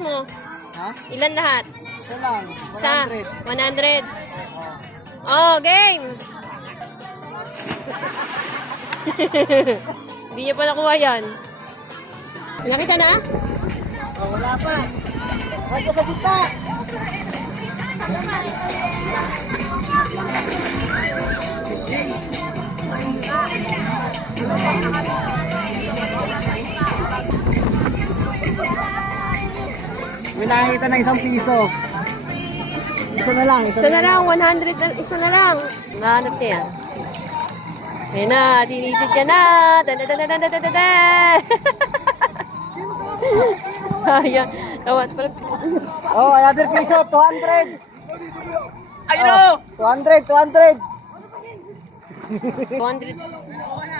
mo? Ha? Ilan lahat? Isa lang. Sa 100. 100. Oh, game! Hindi niya pa nakuha yan. Nakita na? Oh, wala pa. Huwag ka sa gitna. May nakakita ng 1 piso. Isa na lang. Isa na lang, 100 na, isa na lang. Nahanap niya yan. Ayun na, dinitit niya na. Dadadadadadadada. Ayan, tawad pala. Oh, another piso. 200. Ayun o! 200. 200.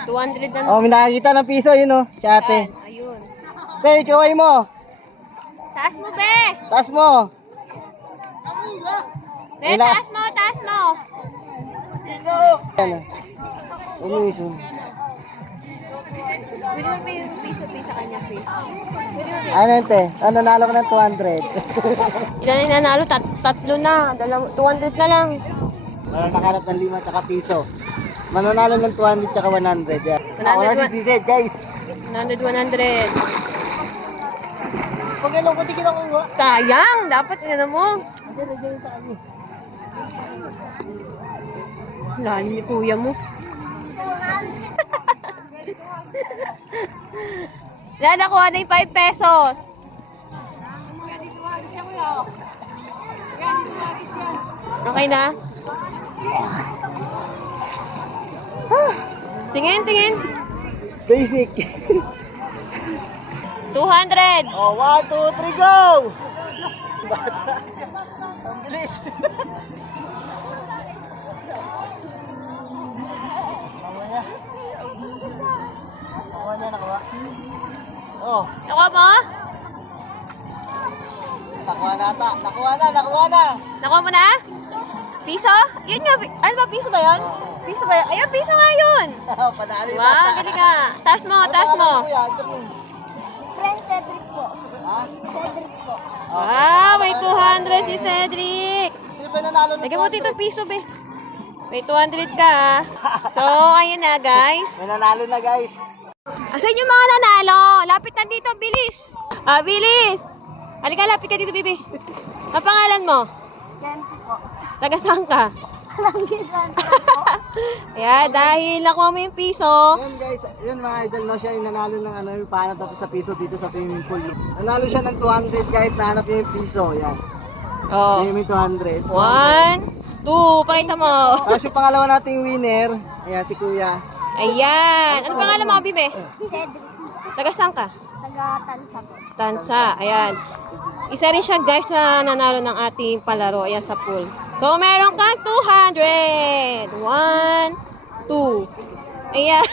200 na. Oh, may nakakita ng piso. Yun oh. Si ate. Ayun. Te, kaway mo. Taas mo, be! Taas mo. Be, taas mo, taas mo! Ano? Umiso. Pwede mo ba yung piso sa kanya, please? Ano yun, te? Ano, nanalo ko ng 200. Ilan na nanalo? Tatlo na. 200 na lang. Nakahanap ng 5 tsaka piso. Mananalo ng 200 tsaka 100. Yan. 100, Ako na si Cized, guys. 100, 100. Pag ilong ko, di kinakuha. Sayang! Dapat ano mo. Hindi, nandiyan yung taas eh. Lalim ni kuya mo. Yan, nakuha na yung 5 pesos. Okay na? Tingin, tingin. Basic. 200. Oh, 1, 2, 3, go! Bata. Ang bilis. Mamaya. Nakuha niya, nakuha. Oh, Nakuha mo? nakuha na ata. Nakuha na, nakuha na. Nakuha mo na? Piso? Yun nga. Ano ba? Piso ba yun? Piso ba yun? Ayun, piso nga yun. Panalo yung Wow, bata. galing ka. Taas mo, Ano taas mo. pangalan kuya? Ito po. Friend Cedric po. Ha? Cedric po. Wow, may 200 si Cedric. Sino ba nanalo ng Lagyan mo 200? dito piso, be. May 200 ka, ah. So, ayun na, guys. May nanalo na, guys. Asan yung mga nanalo? Lapit na dito, bilis. Ah, bilis. Halika, lapit ka dito, bibi. Ang pangalan mo? Yan po. Taga saan ka? Langgitan po. Ayan, dahil nakuha mo yung piso. Yun guys, yun mga idol, no, siya yung nanalo ng ano, yung pahanap natin sa piso dito sa swimming pool. No? Nanalo siya ng 200 guys, nahanap niya yung piso, yan. Oh. May 200. 1, 2, pakita mo. Tapos yung pangalawa nating winner, ayan si kuya. Ayan. Ano pangalan mo, bibi? Cedric. Taga saan ka? Taga Tansa po. Tansa. Ayan. Isa rin siya guys na nanalo ng ating palaro. Ayan sa pool. So, meron kang 200. 1, 2. Ayan.